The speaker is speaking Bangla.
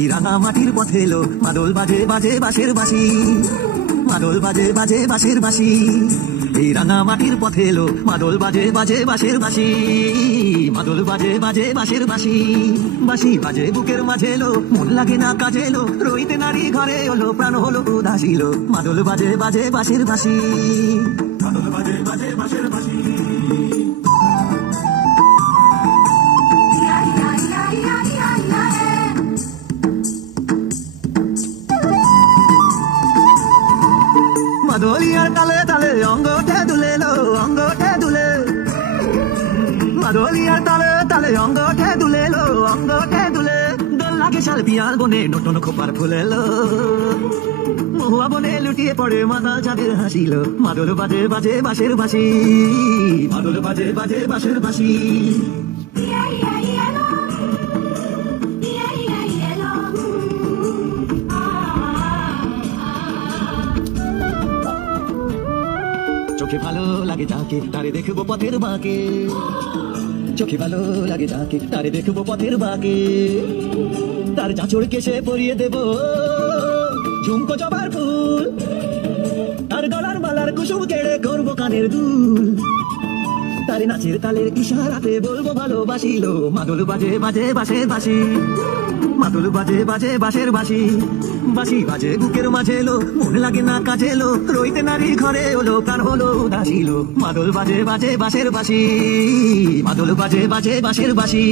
এই রাঙা মাটির পথে এলো মাদল বাজে বাজে বাঁশের বাঁশি, মাদল বাজে বাজে বাঁশের বাঁশি। এই রাঙা মাটির পথে এলো মাদল বাজে বাজে বাঁশের বাঁশি, মাদল বাজে বাজে বাঁশের বাঁশি। বাঁশি বাজে বুকের মাঝে এলো, মন লাগে না কাজে এলো, রইতে নারী ঘরে হলো, প্রাণ হলো উদাসীল। মাদল বাজে বাজে বাঁশের বাঁশি, মাদল বাজে বাজে বাঁশের বাঁশি। মাদলিয়ার তালে তালে অঙ্গটা দুলে লো, অঙ্গটা দুলে। মাদলিয়ার তালে তালে অঙ্গটা দুলে লো, অঙ্গটা দুলে। দোল লাগে শাল পিয়ার বনে নটন খোপার ফুলে লো, মহুয়া বনে লুটিয়ে পড়ে মাথা চাঁদের হাসিল। মাদল বাজে বাজে বাঁশের বাঁশি, মাদল বাজে বাজে বাঁশের বাঁশি। চোখে ভালো লাগে যাকে তারে দেখবো পথের বাঁকে, চোখে ভালো লাগে যাকে তারে দেখবো পথের বাঁকে। তার চাঁচড় কেশে পরিয়ে দেব ঝুমকো জবার ফুল, তার গলার মালার কুসুম কেড়ে করবো কানের দুল। তার নাচের তালের ইশারাতে বলবো ভালোবাসিল। মাদল বাজে বাজে বাঁশের বাঁশি, মাদল বাজে বাজে বাঁশের বাঁশি। বাঁশি বাজে বুকের মাঝে এলো, মন লাগে না কাজে এলো, রইতে নারী ঘরে হলো, প্রাণ হলো উদাসীল। মাদল বাজে বাজে বাঁশের বাঁশি, মাদল বাজে বাজে বাঁশের বাঁশি।